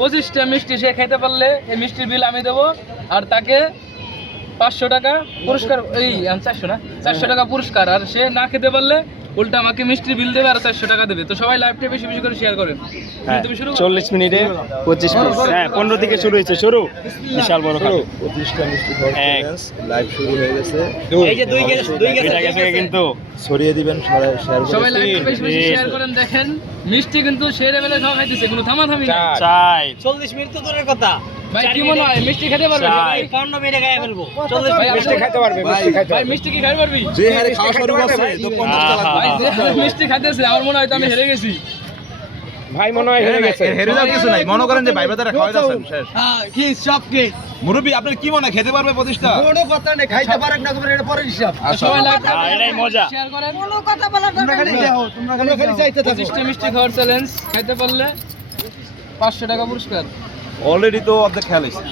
25টা মিষ্টি সে খেতে পারলে এই মিষ্টির বিল আমি দেবো, আর তাকে 500 টাকা পুরস্কার, এই 400 টাকা পুরস্কার। আর সে না খেতে পারলে উল্টা আমাকে মিষ্টির বিল দেবে আর 400 টাকা দেবে। তো সবাই লাইভটা বেশি বেশি করে শেয়ার করেন। তুমি শুরু 40 মিনিটে 25 পিস। হ্যাঁ 15 থেকে শুরু হয়েছে, শুরু বিশাল বড় খাটো। 25টা মিষ্টি খাওয়ার চ্যালেঞ্জ লাইভ শুরু হয়ে গেছে। এই যে দুই গেছে কিন্তু ছড়িয়ে দিবেন, শেয়ার সবাই করে লাইভটা বেশি বেশি শেয়ার করেন। দেখেন মিষ্টি কিন্তু সে লেভেলে খাওয়া খাইতেছে, কোনো থামাথামি না। চাই 40 মিনিট তো দূরের কথা। ভাই কি মনে হয় মিষ্টি খেতে পারবে? চাই। 15 মিনিটে খাইয়ে ফেলবো। 40 ভাই মিনিট মিষ্টি খাইতে পারবে, ভাই মিষ্টি কি খাইতে পারবি? যে হারে খাওয়া শুরু করছে তো 50 টাকা ভাই যে হারে মিষ্টি খাইতেছে আমার মনে হয় তো আমি হেরে গেছি। ভাই মনে হয় হেরে গেছে। হেরে যাওয়ার কিছু নাই, মনে করেন যে ভাই বাদারে খাওয়া যাচ্ছেন শেষ। হ্যাঁ কি সব কি মুরব্বি আপনার কি মনে হয় খেতে পারবে 25টা? কোনো কথা নেই, খাইতে পারে না করে এটা পরের হিসাব। সবাই লাইভটা এটাই মজা। শেয়ার করেন। কোনো কথা বলার দরকার নেই। তোমরা খালি চাইতে থাকো। 25টা মিষ্টি খাওয়ার চ্যালেঞ্জ, খাইতে পারলে 500 টাকা পুরস্কার। অলরেডি তো অর্ধেক খেয়াল হয়েছে।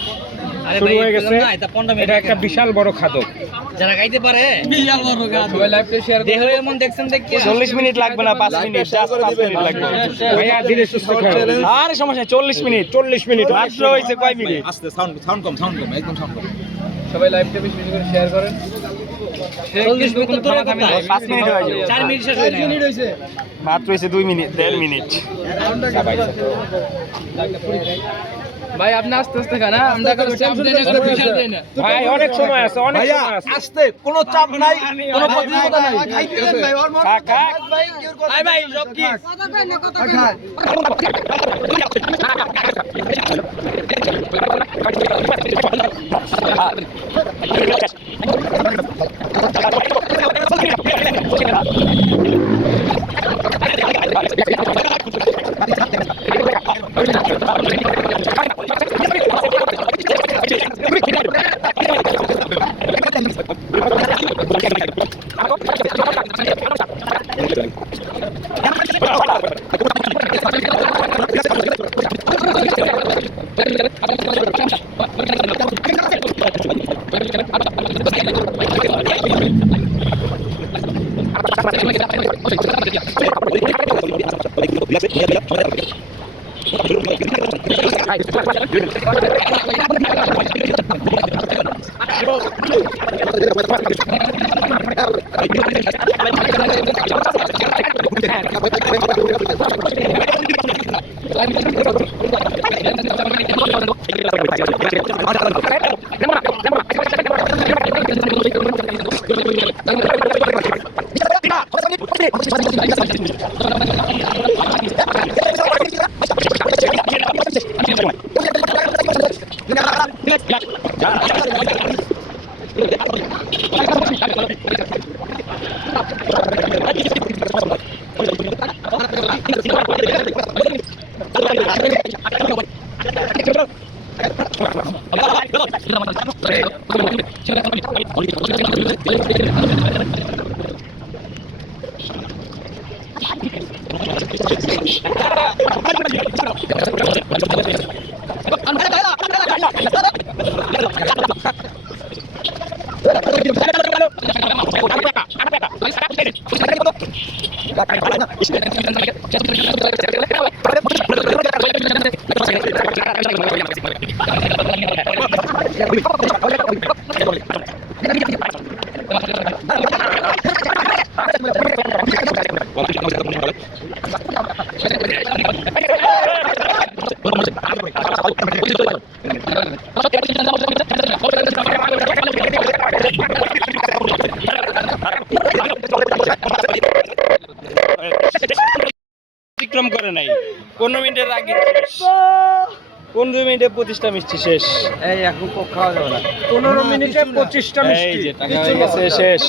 আরে শুরু ভাই হয়ে গেছে। না এটা 15 মিনিট। এটা একটা বিশাল বড় খাদ্য। যারা খাইতে পারে বিশাল বড় গাছ। সবাই লাইভটা শেয়ার দেহ করেন। এমন দেখছেন দেখি 40 মিনিট লাগবে না, 5 মিনিট, জাস্ট 5 মিনিট লাগবে। ভাইয়া ধীরে সুস্থে খেলো। আরে সমস্যা নেই, 40 মিনিট মাত্র হইছে কয় মিনিট? আস্তে সাউন্ড কম একদম সাউন্ড কম। সবাই লাইভটা বেশি বেশি করে শেয়ার করেন। 40 মিনিট তো দূরের কথা। 5 মিনিট হয়ে যাবে। 4 মিনিট শেষ হয়ে গেছে। মাত্র হইছে 2 মিনিট, 1.5 মিনিট। ভাই আপনি আস্তে আস্তে খান, হ্যাঁ? আমরা কোনো চাপ দেই না, কোনো প্রেশার দেই না। ভাই অনেক সময় আছে, অনেক ভাইয়া সময় আছে। আস্তে, কোনো চাপ নাই, কোনো প্রতিযোগিতা নাই। খা খা। ভাই ভাই সব কি অতিক্রম করে নাই, 15 মিনিটের আগে 15 মিনিটে 25টা মিষ্টি শেষ। এই এখন খাওয়া যাবে না। 15 মিনিটে 25টা মিষ্টি, এই যে টাকা হয়ে গেছে শেষ।